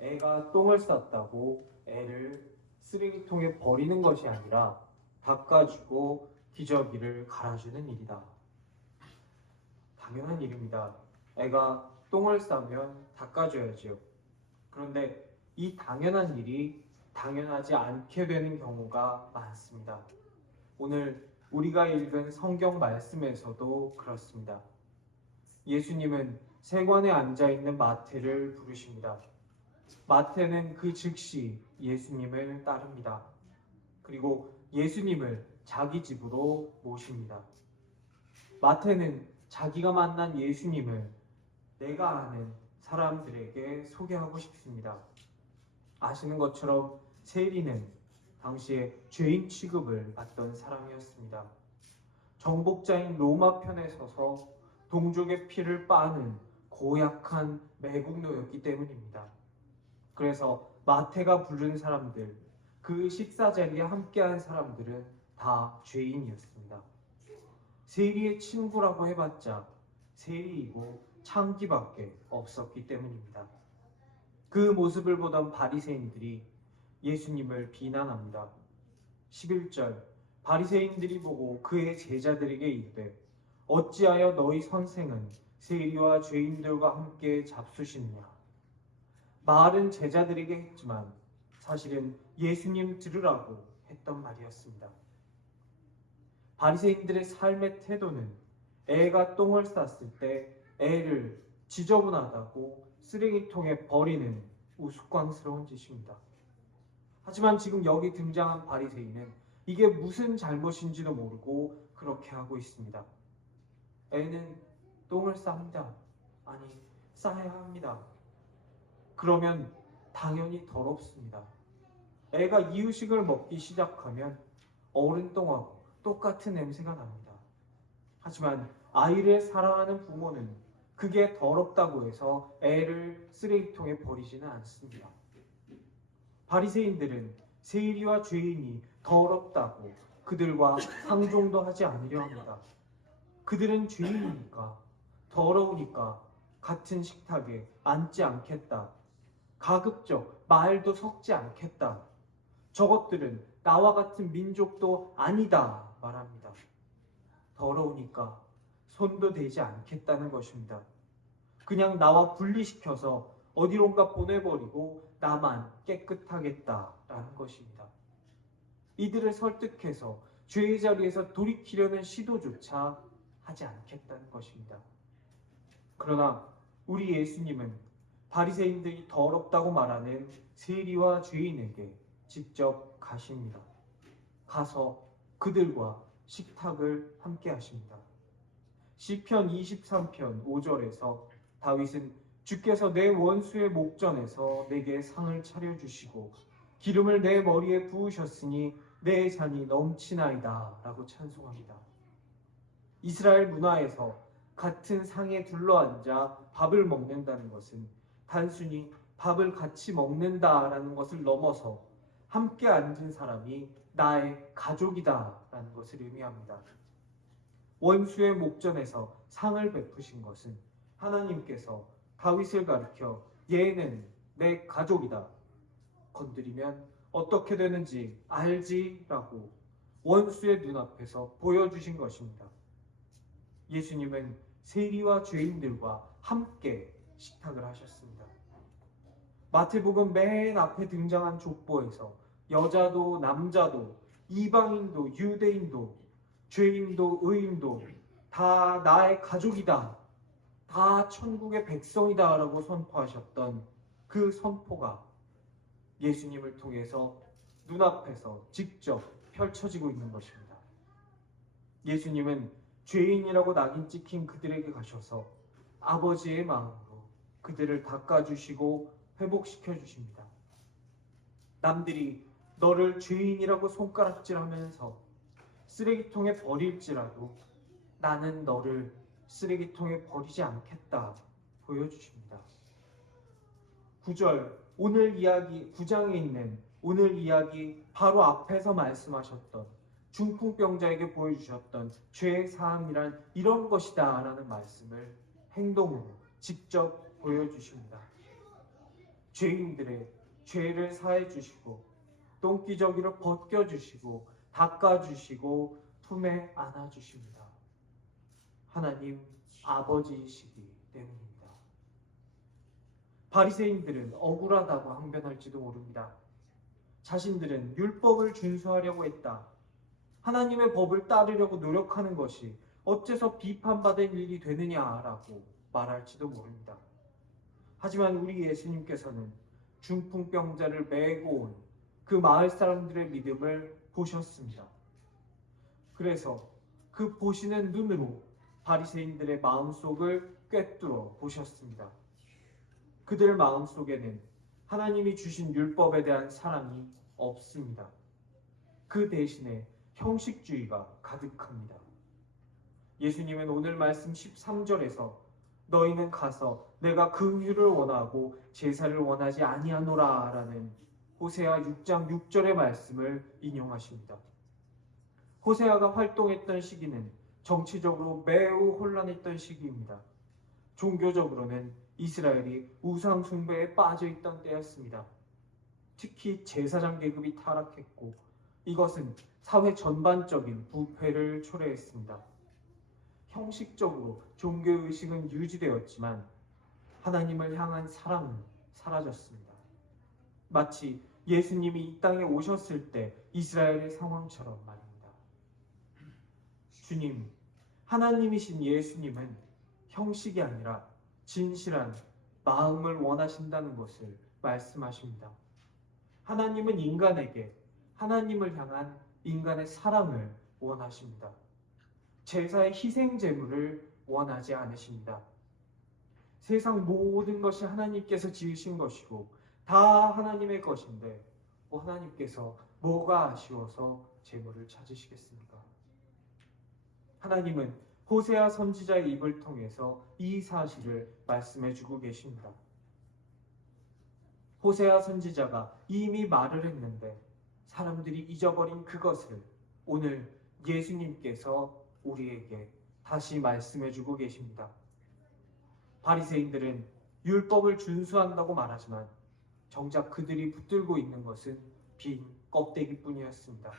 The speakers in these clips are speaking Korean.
애가 똥을 쌌다고 애를 쓰레기통에 버리는 것이 아니라 닦아주고 기저귀를 갈아주는 일이다. 당연한 일입니다. 애가 똥을 싸면 닦아줘야지요. 그런데 이 당연한 일이 당연하지 않게 되는 경우가 많습니다. 오늘 우리가 읽은 성경 말씀에서도 그렇습니다. 예수님은 세관에 앉아있는 마태를 부르십니다. 마태는 그 즉시 예수님을 따릅니다. 그리고 예수님을 자기 집으로 모십니다. 마태는 자기가 만난 예수님을 내가 아는 사람들에게 소개하고 싶습니다. 아시는 것처럼 세리는 당시에 죄인 취급을 받던 사람이었습니다. 정복자인 로마 편에 서서 동족의 피를 빠는 고약한 매국노였기 때문입니다. 그래서 마태가 부른 사람들, 그 식사 자리에 함께한 사람들은 다 죄인이었습니다. 세리의 친구라고 해봤자 세리이고 창기밖에 없었기 때문입니다. 그 모습을 보던 바리새인들이 예수님을 비난합니다. 11절 바리새인들이 보고 그의 제자들에게 이르되 어찌하여 너희 선생은 세리와 죄인들과 함께 잡수시느냐. 말은 제자들에게 했지만 사실은 예수님 들으라고 했던 말이었습니다. 바리새인들의 삶의 태도는 애가 똥을 쌌을 때 애를 지저분하다고 쓰레기통에 버리는 우스꽝스러운 짓입니다. 하지만 지금 여기 등장한 바리새인은 이게 무슨 잘못인지도 모르고 그렇게 하고 있습니다. 애는 똥을 쌉니다. 아니, 싸야 합니다. 그러면 당연히 더럽습니다. 애가 이유식을 먹기 시작하면 어른 똥하고 똑같은 냄새가 납니다. 하지만 아이를 사랑하는 부모는 그게 더럽다고 해서 애를 쓰레기통에 버리지는 않습니다. 바리새인들은 세리와 죄인이 더럽다고 그들과 상종도 하지 않으려 합니다. 그들은 죄인이니까 더러우니까 같은 식탁에 앉지 않겠다. 가급적 말도 섞지 않겠다. 저것들은 나와 같은 민족도 아니다 말합니다. 더러우니까 손도 대지 않겠다는 것입니다. 그냥 나와 분리시켜서 어디론가 보내버리고 나만 깨끗하겠다라는 것입니다. 이들을 설득해서 죄의 자리에서 돌이키려는 시도조차 하지 않겠다는 것입니다. 그러나 우리 예수님은 바리새인들이 더럽다고 말하는 세리와 죄인에게 직접 가십니다. 가서 그들과 식탁을 함께 하십니다. 시편 23편 5절에서 다윗은 주께서 내 원수의 목전에서 내게 상을 차려주시고 기름을 내 머리에 부으셨으니 내 잔이 넘치나이다 라고 찬송합니다. 이스라엘 문화에서 같은 상에 둘러앉아 밥을 먹는다는 것은 단순히 밥을 같이 먹는다라는 것을 넘어서 함께 앉은 사람이 나의 가족이다라는 것을 의미합니다. 원수의 목전에서 상을 베푸신 것은 하나님께서 다윗을 가리켜 얘는 내 가족이다. 건드리면 어떻게 되는지 알지라고 원수의 눈앞에서 보여주신 것입니다. 예수님은 세리와 죄인들과 함께 식탁을 하셨습니다. 마태복음 맨 앞에 등장한 족보에서 여자도 남자도 이방인도 유대인도 죄인도 의인도 다 나의 가족이다. 다 천국의 백성이다 라고 선포하셨던 그 선포가 예수님을 통해서 눈앞에서 직접 펼쳐지고 있는 것입니다. 예수님은 죄인이라고 낙인 찍힌 그들에게 가셔서 아버지의 마음으로 그들을 닦아주시고 회복시켜 주십니다. 남들이 너를 죄인이라고 손가락질하면서 쓰레기통에 버릴지라도 나는 너를 쓰레기통에 버리지 않겠다 보여주십니다. 9절 오늘 이야기 9장에 있는 오늘 이야기 바로 앞에서 말씀하셨던 중풍병자에게 보여주셨던 죄의 사함이란 이런 것이다 라는 말씀을 행동으로 직접 보여주십니다. 죄인들의 죄를 사해 주시고 똥기저귀를 벗겨 주시고 닦아 주시고 품에 안아 주십니다. 하나님 아버지이시기 때문입니다. 바리새인들은 억울하다고 항변할지도 모릅니다. 자신들은 율법을 준수하려고 했다. 하나님의 법을 따르려고 노력하는 것이 어째서 비판받을 일이 되느냐라고 말할지도 모릅니다. 하지만 우리 예수님께서는 중풍병자를 메고 온 그 마을 사람들의 믿음을 보셨습니다. 그래서 그 보시는 눈으로 바리새인들의 마음속을 꿰뚫어 보셨습니다. 그들 마음속에는 하나님이 주신 율법에 대한 사랑이 없습니다. 그 대신에 형식주의가 가득합니다. 예수님은 오늘 말씀 13절에서 너희는 가서 내가 긍휼을 원하고 제사를 원하지 아니하노라 라는 호세아 6장 6절의 말씀을 인용하십니다. 호세아가 활동했던 시기는 정치적으로 매우 혼란했던 시기입니다. 종교적으로는 이스라엘이 우상 숭배에 빠져 있던 때였습니다. 특히 제사장 계급이 타락했고 이것은 사회 전반적인 부패를 초래했습니다. 형식적으로 종교의식은 유지되었지만 하나님을 향한 사랑은 사라졌습니다. 마치 예수님이 이 땅에 오셨을 때 이스라엘의 상황처럼 말입니다. 주님, 하나님이신 예수님은 형식이 아니라 진실한 마음을 원하신다는 것을 말씀하십니다. 하나님은 인간에게 하나님을 향한 인간의 사랑을 원하십니다. 제사의 희생 제물을 원하지 않으십니다. 세상 모든 것이 하나님께서 지으신 것이고 다 하나님의 것인데 하나님께서 뭐가 아쉬워서 제물을 찾으시겠습니까? 하나님은 호세아 선지자의 입을 통해서 이 사실을 말씀해주고 계십니다. 호세아 선지자가 이미 말을 했는데 사람들이 잊어버린 그것을 오늘 예수님께서 우리에게 다시 말씀해주고 계십니다. 바리새인들은 율법을 준수한다고 말하지만 정작 그들이 붙들고 있는 것은 빈 껍데기뿐이었습니다.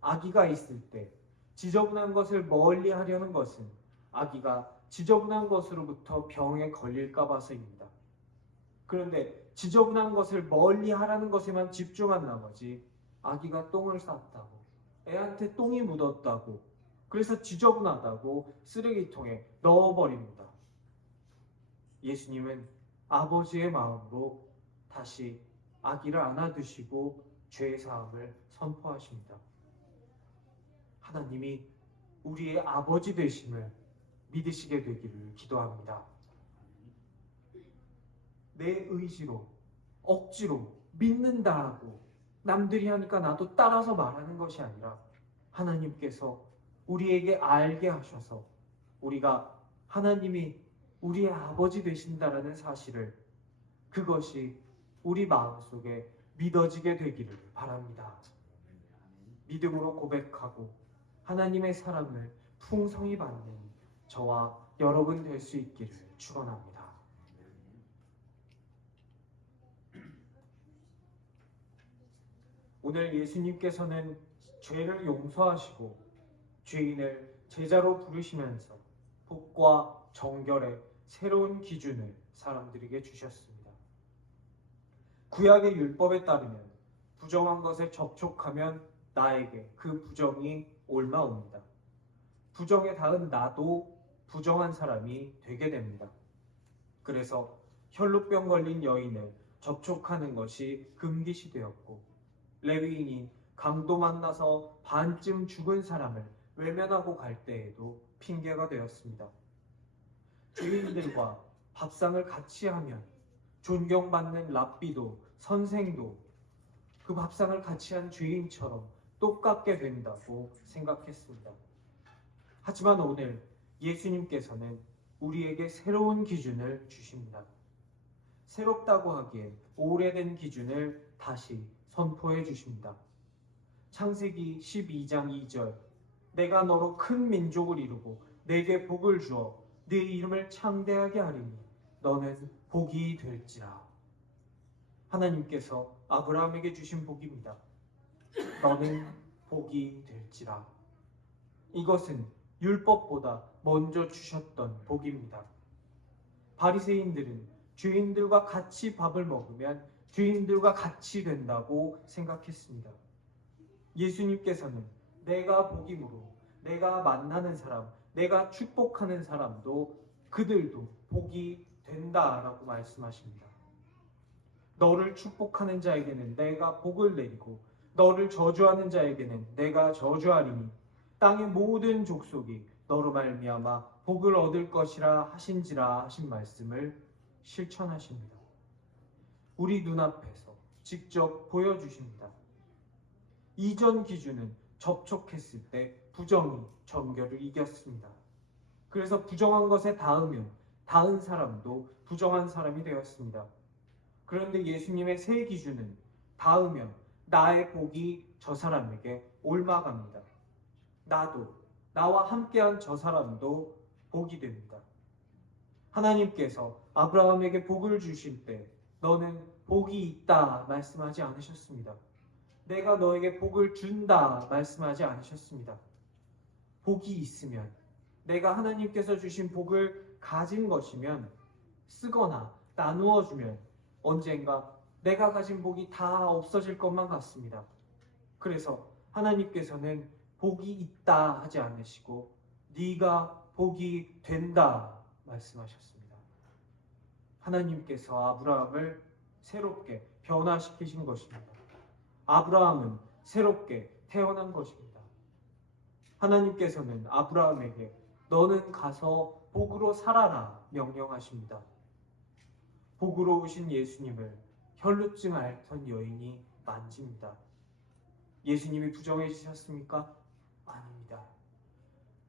아기가 있을 때 지저분한 것을 멀리 하려는 것은 아기가 지저분한 것으로부터 병에 걸릴까 봐서입니다. 그런데 지저분한 것을 멀리 하라는 것에만 집중한 나머지 아기가 똥을 쌌다고, 애한테 똥이 묻었다고, 그래서 지저분하다고 쓰레기통에 넣어버립니다. 예수님은 아버지의 마음으로 다시 아기를 안아드시고 죄사함을 선포하십니다. 하나님이 우리의 아버지 되심을 믿으시게 되기를 기도합니다. 내 의지로 억지로 믿는다고 남들이 하니까 나도 따라서 말하는 것이 아니라 하나님께서 우리에게 알게 하셔서 우리가 하나님이 우리의 아버지 되신다라는 사실을 그것이 우리 마음속에 믿어지게 되기를 바랍니다. 믿음으로 고백하고 하나님의 사랑을 풍성히 받는 저와 여러분 될 수 있기를 축원합니다. 오늘 예수님께서는 죄를 용서하시고 죄인을 제자로 부르시면서 복과 정결의 새로운 기준을 사람들에게 주셨습니다. 구약의 율법에 따르면 부정한 것에 접촉하면 나에게 그 부정이 올라옵니다. 부정에 닿은 나도 부정한 사람이 되게 됩니다. 그래서 혈루병 걸린 여인을 접촉하는 것이 금기시 되었고 레위인이 강도 만나서 반쯤 죽은 사람을 외면하고 갈 때에도 핑계가 되었습니다. 죄인들과 밥상을 같이 하면 존경받는 랍비도 선생도 그 밥상을 같이 한 죄인처럼 똑같게 된다고 생각했습니다. 하지만 오늘 예수님께서는 우리에게 새로운 기준을 주십니다. 새롭다고 하기엔 오래된 기준을 다시 선포해 주십니다. 창세기 12장 2절 내가 너로 큰 민족을 이루고 내게 복을 주어 네 이름을 창대하게 하리니 너는 복이 될지라. 하나님께서 아브라함에게 주신 복입니다. 너는 복이 될지라. 이것은 율법보다 먼저 주셨던 복입니다. 바리새인들은 죄인들과 같이 밥을 먹으면 죄인들과 같이 된다고 생각했습니다. 예수님께서는 내가 복이므로 내가 만나는 사람, 내가 축복하는 사람도 그들도 복이 된다라고 말씀하십니다. 너를 축복하는 자에게는 내가 복을 내리고 너를 저주하는 자에게는 내가 저주하리니 땅의 모든 족속이 너로 말미암아 복을 얻을 것이라 하신지라 하신 말씀을 실천하십니다. 우리 눈앞에서 직접 보여주십니다. 이전 기준은 접촉했을 때 부정이 정결을 이겼습니다. 그래서 부정한 것에 닿으면 닿은 사람도 부정한 사람이 되었습니다. 그런데 예수님의 새 기준은 닿으면 나의 복이 저 사람에게 옮아갑니다. 나도 나와 함께한 저 사람도 복이 됩니다. 하나님께서 아브라함에게 복을 주실 때 너는 복이 있다 말씀하지 않으셨습니다. 내가 너에게 복을 준다 말씀하지 않으셨습니다. 복이 있으면 내가 하나님께서 주신 복을 가진 것이면 쓰거나 나누어 주면 언젠가 내가 가진 복이 다 없어질 것만 같습니다. 그래서 하나님께서는 복이 있다 하지 않으시고 네가 복이 된다 말씀하셨습니다. 하나님께서 아브라함을 새롭게 변화시키신 것입니다. 아브라함은 새롭게 태어난 것입니다. 하나님께서는 아브라함에게 너는 가서 복으로 살아라 명령하십니다. 복으로 오신 예수님을 혈루증 앓던 여인이 만집니다. 예수님이 부정해지셨습니까? 아닙니다.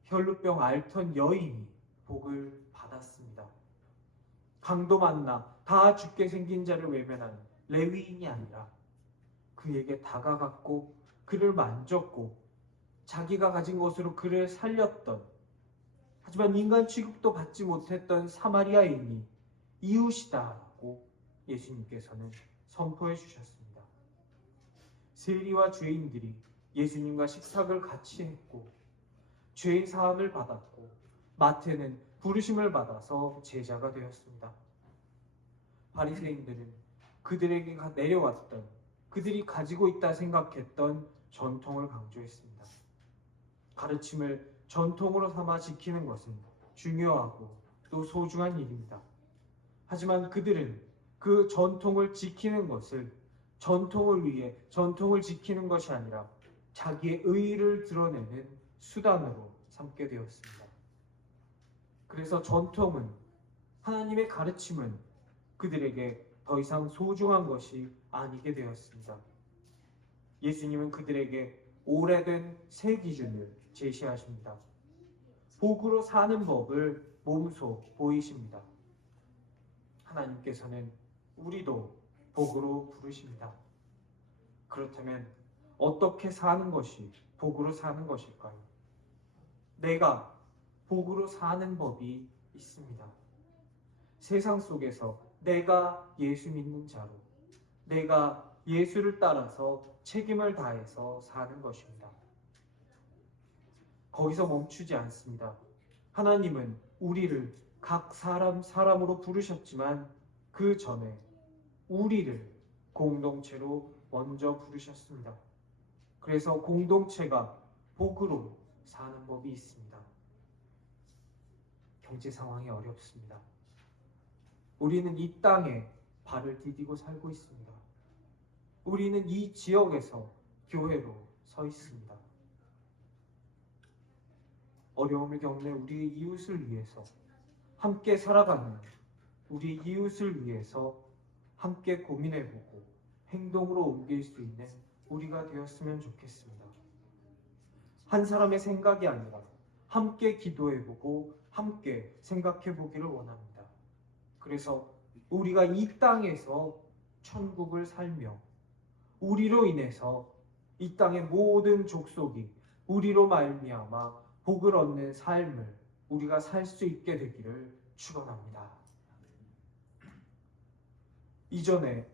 혈루병 앓던 여인이 복을 받았습니다. 강도 만나 다 죽게 생긴 자를 외면한 레위인이 아니라 그에게 다가갔고 그를 만졌고 자기가 가진 것으로 그를 살렸던, 하지만 인간 취급도 받지 못했던 사마리아인이 이웃이다라고 예수님께서는 선포해 주셨습니다. 세리와 죄인들이 예수님과 식사를 같이 했고 죄 사함을 받았고 마태는 부르심을 받아서 제자가 되었습니다. 바리새인들은 그들에게 내려왔던, 그들이 가지고 있다 생각했던 전통을 강조했습니다. 가르침을 전통으로 삼아 지키는 것은 중요하고 또 소중한 일입니다. 하지만 그들은 그 전통을 지키는 것을 전통을 위해 전통을 지키는 것이 아니라 자기의 의의를 드러내는 수단으로 삼게 되었습니다. 그래서 전통은, 하나님의 가르침은 그들에게 더 이상 소중한 것이 아니게 되었습니다. 예수님은 그들에게 오래된 새 기준을 제시하십니다. 복으로 사는 법을 몸소 보이십니다. 하나님께서는 우리도 복으로 부르십니다. 그렇다면 어떻게 사는 것이 복으로 사는 것일까요? 내가 복으로 사는 법이 있습니다. 세상 속에서 내가 예수 믿는 자로, 내가 예수를 따라서 책임을 다해서 사는 것입니다. 거기서 멈추지 않습니다. 하나님은 우리를 각 사람으로 부르셨지만 그 전에 우리를 공동체로 먼저 부르셨습니다. 그래서 공동체가 복으로 사는 법이 있습니다. 경제 상황이 어렵습니다. 우리는 이 땅에 발을 디디고 살고 있습니다. 우리는 이 지역에서 교회로 서 있습니다. 어려움을 겪는 우리의 이웃을 위해서, 함께 살아가는 우리 이웃을 위해서 함께 고민해보고 행동으로 옮길 수 있는 우리가 되었으면 좋겠습니다. 한 사람의 생각이 아니라 함께 기도해보고 함께 생각해보기를 원합니다. 그래서 우리가 이 땅에서 천국을 살며 우리로 인해서 이 땅의 모든 족속이 우리로 말미암아 복을 얻는 삶을 우리가 살 수 있게 되기를 축원합니다. 이전에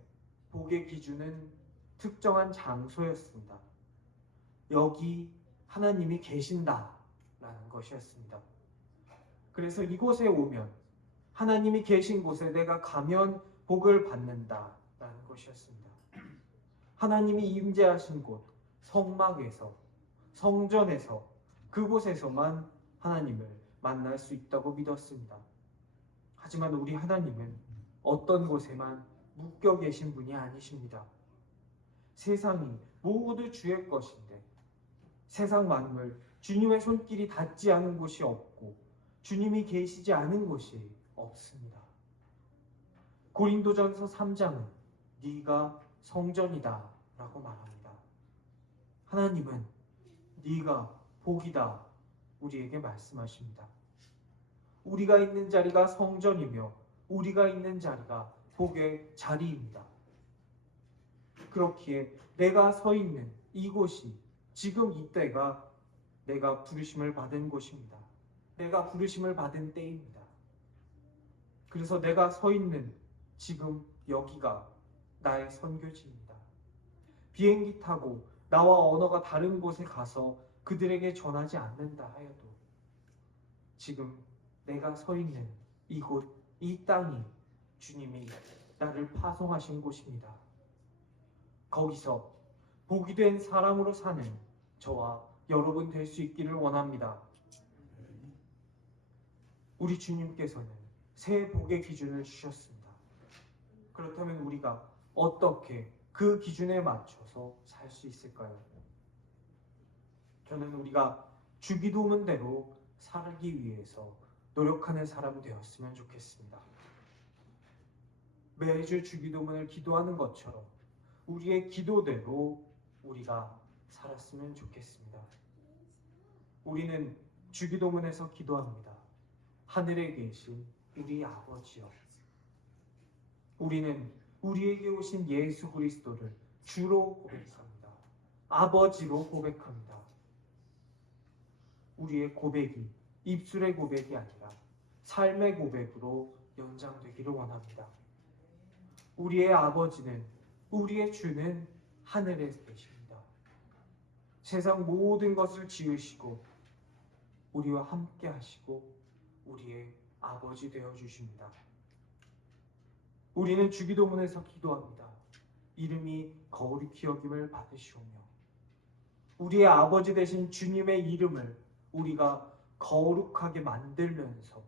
복의 기준은 특정한 장소였습니다. 여기 하나님이 계신다라는 것이었습니다. 그래서 이곳에 오면, 하나님이 계신 곳에 내가 가면 복을 받는다라는 것이었습니다. 하나님이 임재하신 곳, 성막에서, 성전에서, 그곳에서만 하나님을 만날 수 있다고 믿었습니다. 하지만 우리 하나님은 어떤 곳에만 묶여 계신 분이 아니십니다. 세상이 모두 주의 것인데, 세상 만물 주님의 손길이 닿지 않은 곳이 없고 주님이 계시지 않은 곳이 없습니다. 고린도전서 3장은 네가 성전이다 라고 말합니다. 하나님은 네가 복이다 우리에게 말씀하십니다. 우리가 있는 자리가 성전이며 우리가 있는 자리가 복의 자리입니다. 그렇기에 내가 서 있는 이곳이, 지금 이때가 내가 부르심을 받은 곳입니다. 내가 부르심을 받은 때입니다. 그래서 내가 서 있는 지금 여기가 나의 선교지입니다. 비행기 타고 나와 언어가 다른 곳에 가서 그들에게 전하지 않는다 하여도 지금 내가 서 있는 이곳, 이 땅이 주님이 나를 파송하신 곳입니다. 거기서 복이 된 사람으로 사는 저와 여러분 될 수 있기를 원합니다. 우리 주님께서는 새 복의 기준을 주셨습니다. 그렇다면 우리가 어떻게 그 기준에 맞춰서 살 수 있을까요? 저는 우리가 주기도문대로 살기 위해서 노력하는 사람 되었으면 좋겠습니다. 매주 주기도문을 기도하는 것처럼 우리의 기도대로 우리가 살았으면 좋겠습니다. 우리는 주기도문에서 기도합니다. 하늘에 계신 우리 아버지여. 우리는 우리에게 오신 예수 그리스도를 주로 고백합니다. 아버지로 고백합니다. 우리의 고백이 입술의 고백이 아니라 삶의 고백으로 연장되기를 원합니다. 우리의 아버지는, 우리의 주는 하늘에 계십니다. 세상 모든 것을 지으시고 우리와 함께 하시고 우리의 아버지 되어 주십니다. 우리는 주기도문에서 기도합니다. 이름이 거룩히 여김을 받으시오며, 우리의 아버지 되신 주님의 이름을 우리가 거룩하게 만들면서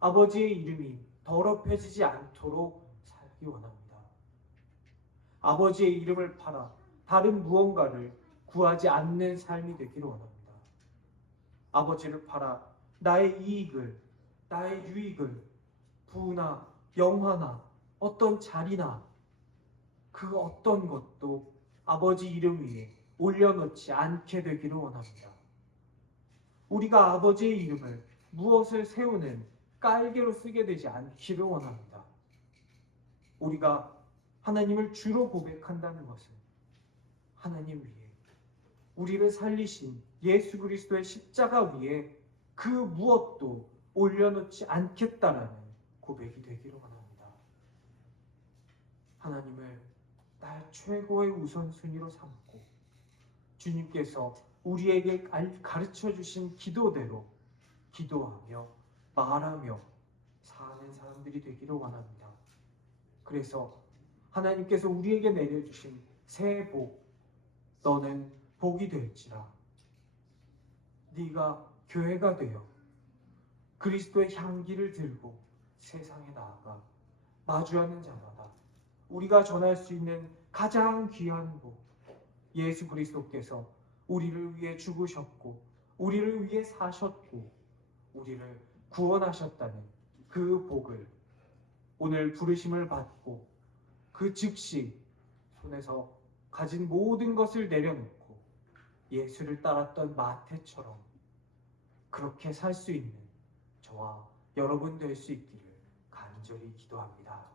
아버지의 이름이 더럽혀지지 않도록 살기 원합니다. 아버지의 이름을 팔아 다른 무언가를 구하지 않는 삶이 되기를 원합니다. 아버지를 팔아 나의 이익을, 나의 유익을, 부나 영화나 어떤 자리나 그 어떤 것도 아버지 이름 위에 올려놓지 않게 되기를 원합니다. 우리가 아버지의 이름을 무엇을 세우는 깔개로 쓰게 되지 않기를 원합니다. 우리가 하나님을 주로 고백한다는 것은 하나님 위에, 우리를 살리신 예수 그리스도의 십자가 위에 그 무엇도 올려놓지 않겠다라는 고백이 되기를 원합니다. 하나님을 나의 최고의 우선순위로 삼고 주님께서 우리에게 가르쳐 주신 기도대로 기도하며 말하며 사는 사람들이 되기를 원합니다. 그래서 하나님께서 우리에게 내려주신 새 복, 너는 복이 될지라. 네가 교회가 되어 그리스도의 향기를 들고 세상에 나아가 마주하는 자마다 우리가 전할 수 있는 가장 귀한 복, 예수 그리스도께서 우리를 위해 죽으셨고 우리를 위해 사셨고 우리를 구원하셨다는 그 복을 오늘 부르심을 받고 그 즉시 손에서 가진 모든 것을 내려놓고 예수를 따랐던 마태처럼 그렇게 살 수 있는 저와 여러분 될 수 있기를 간절히 기도합니다.